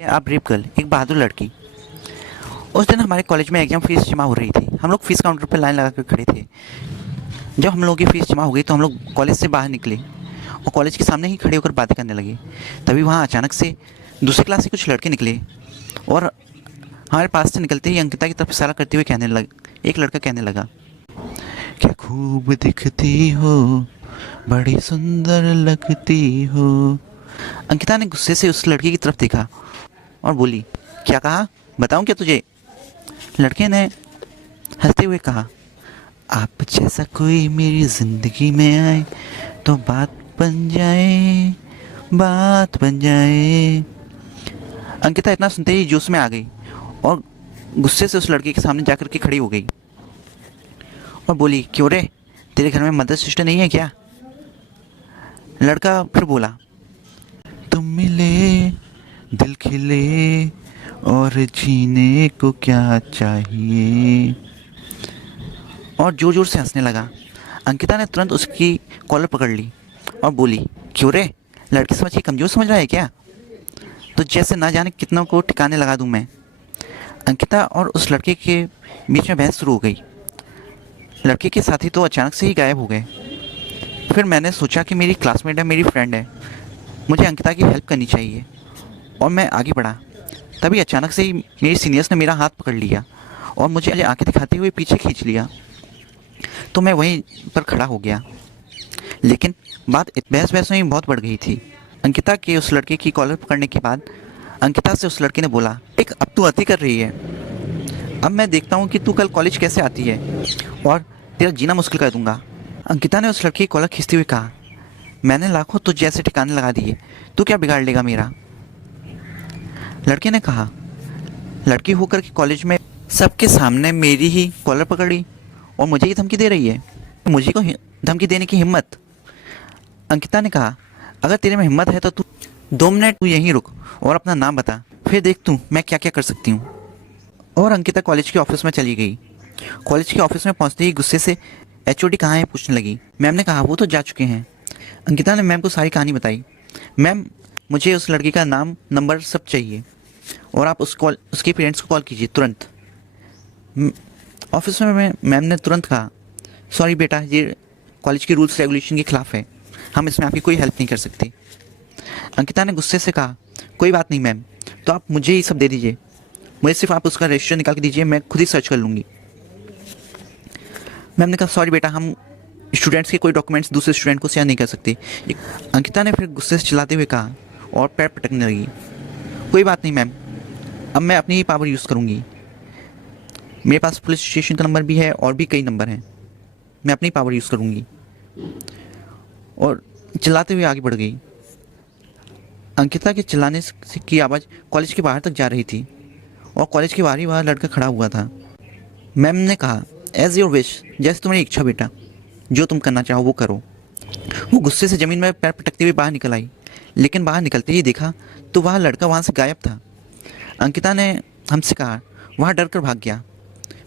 आप brave girl, एक बहादुर लड़की। उस दिन हमारे कॉलेज में एग्जाम फीस जमा हो रही थी। हम लोग फीस काउंटर पर लाइन लगा कर खड़े थे। जब हम लोगों की फीस जमा हो गई तो हम लोग कॉलेज से बाहर निकले और कॉलेज के सामने ही खड़े होकर बातें करने लगे। तभी वहाँ अचानक से दूसरी क्लास से कुछ लड़के निकले और हमारे पास से निकलते ही अंकिता की तरफ इशारा करते हुए एक लड़का कहने लगा, क्या खूब दिखती हो, बड़ी सुंदर लगती हो। अंकिता ने गुस्से से उस लड़की की तरफ देखा और बोली, क्या कहा, बताऊं क्या तुझे। लड़के ने हंसते हुए कहा, आप जैसा कोई मेरी जिंदगी में आए तो बात बन जाए, बात बन जाए। अंकिता इतना सुनते ही जोश में आ गई और गुस्से से उस लड़के के सामने जाकर के खड़ी हो गई और बोली, क्यों रे, तेरे घर में मदर सिस्टर नहीं है क्या। लड़का फिर बोला, तुम मिले, दिल खिले और जीने को क्या चाहिए, और जोर जोर से हंसने लगा। अंकिता ने तुरंत उसकी कॉलर पकड़ ली और बोली, क्यों रे, लड़की समझ के कमज़ोर समझ रहा है क्या, तो जैसे ना जाने कितनों को ठिकाने लगा दूं मैं। अंकिता और उस लड़के के बीच में बहस शुरू हो गई। लड़के के साथी तो अचानक से ही गायब हो गए। फिर मैंने सोचा कि मेरी क्लासमेट है, मेरी फ्रेंड है, मुझे अंकिता की हेल्प करनी चाहिए और मैं आगे बढ़ा। तभी अचानक से ही मेरे सीनियर्स ने मेरा हाथ पकड़ लिया और मुझे आंखें दिखाते हुए पीछे खींच लिया। तो मैं वहीं पर खड़ा हो गया। लेकिन बात बहस बहस में बहुत बढ़ गई थी। अंकिता के उस लड़के की कॉलर पकड़ने के बाद अंकिता से उस लड़के ने बोला, एक अब तू अति कर रही है, अब मैं देखता हूँ कि तू कल कॉलेज कैसे आती है और तेरा जीना मुश्किल कर दूंगा। अंकिता ने उस लड़के की कॉलर खींचते हुए कहा, मैंने लाखों तुझ जैसे ठिकाने लगा दिए, तू क्या बिगाड़ लेगा मेरा। लड़के ने कहा, लड़की होकर के कॉलेज में सबके सामने मेरी ही कॉलर पकड़ी और मुझे ही धमकी दे रही है, मुझे को धमकी देने की हिम्मत। अंकिता ने कहा, अगर तेरे में हिम्मत है तो तू 2 मिनट तू यहीं रुक और अपना नाम बता, फिर देख तू मैं क्या क्या कर सकती हूँ। और अंकिता कॉलेज के ऑफिस में चली गई। कॉलेज के ऑफिस में पहुँचते ही गुस्से से एचओडी कहाँ है पूछने लगी। मैम ने कहा, वो तो जा चुके हैं। अंकिता ने मैम को सारी कहानी बताई। मैम, मुझे उस लड़की का नाम, नंबर सब चाहिए और आप उसके पेरेंट्स को कॉल कीजिए तुरंत। ऑफिस में मैम ने तुरंत कहा, सॉरी बेटा, ये कॉलेज के रूल्स रेगुलेशन के खिलाफ है, हम इसमें आपकी कोई हेल्प नहीं कर सकते। अंकिता ने गुस्से से कहा, कोई बात नहीं मैम, तो आप मुझे ही सब दे दीजिए, मुझे सिर्फ आप उसका रजिस्टर निकाल के दीजिए, मैं खुद ही सर्च कर लूँगी। मैम ने कहा, सॉरी बेटा, हम स्टूडेंट्स के कोई डॉक्यूमेंट्स दूसरे स्टूडेंट को शेयर नहीं कर सकते। अंकिता ने फिर गुस्से से चिल्लाते हुए कहा और पैर पटकने लगी, कोई बात नहीं मैम, अब मैं अपनी ही पावर यूज़ करूँगी, मेरे पास पुलिस स्टेशन का नंबर भी है और भी कई नंबर हैं, मैं अपनी पावर यूज़ करूँगी। और चिल्लाते हुए आगे बढ़ गई। अंकिता के चिल्लाने की आवाज़ कॉलेज के बाहर तक जा रही थी और कॉलेज के बाहर ही वह लड़का खड़ा हुआ था। मैम ने कहा, एज योर विश, जैसे तुम्हारी इच्छा बेटा, जो तुम करना चाहो वो करो। वो गुस्से से ज़मीन में पैर पटकते हुए बाहर निकल आई, लेकिन बाहर निकलते ही देखा तो वह लड़का वहाँ से गायब था। अंकिता ने हमसे कहा, वह डर कर भाग गया,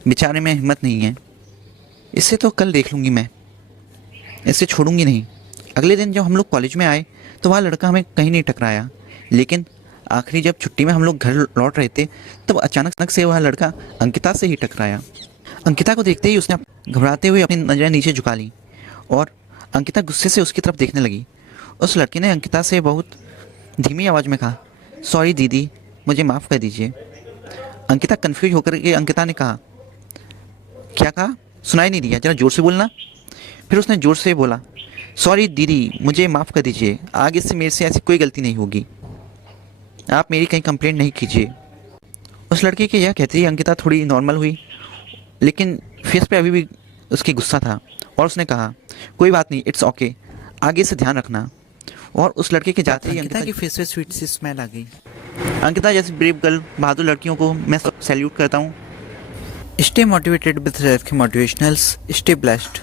बेचारे में हिम्मत नहीं है, इससे तो कल देख लूँगी मैं, इसे छोड़ूंगी नहीं। अगले दिन जब हम लोग कॉलेज में आए तो वह लड़का हमें कहीं नहीं टकराया, लेकिन आखिरी जब छुट्टी में हम लोग घर लौट रहे थे तब अचानक से वह लड़का अंकिता से ही टकराया। अंकिता को देखते ही उसने घबराते हुए अपनी नज़रें नीचे झुका ली और अंकिता गुस्से से उसकी तरफ देखने लगी। उस लड़के ने अंकिता से बहुत धीमी आवाज़ में कहा, सॉरी दीदी, मुझे माफ़ कर दीजिए। अंकिता कन्फ्यूज होकर के अंकिता ने कहा, क्या कहा, सुनाई नहीं दिया, ज़रा ज़ोर से बोलना। फिर उसने ज़ोर से बोला, सॉरी दीदी, मुझे माफ़ कर दीजिए, आगे से मेरे से ऐसी कोई गलती नहीं होगी, आप मेरी कहीं कंप्लेंट नहीं कीजिए। उस लड़के के यह कहते ही अंकिता थोड़ी नॉर्मल हुई, लेकिन फेस पे अभी भी उसकी गुस्सा था और उसने कहा, कोई बात नहीं, इट्स ओके, आगे से ध्यान रखना। और उस लड़के के जाते ही अंकिता की फेस पे स्वीट सी स्माइल आ गई। अंकिता जैसी ब्रेव गर्ल, बहादुर लड़कियों को मैं सैल्यूट करता हूँ। Stay motivated with self motivationals, stay blessed.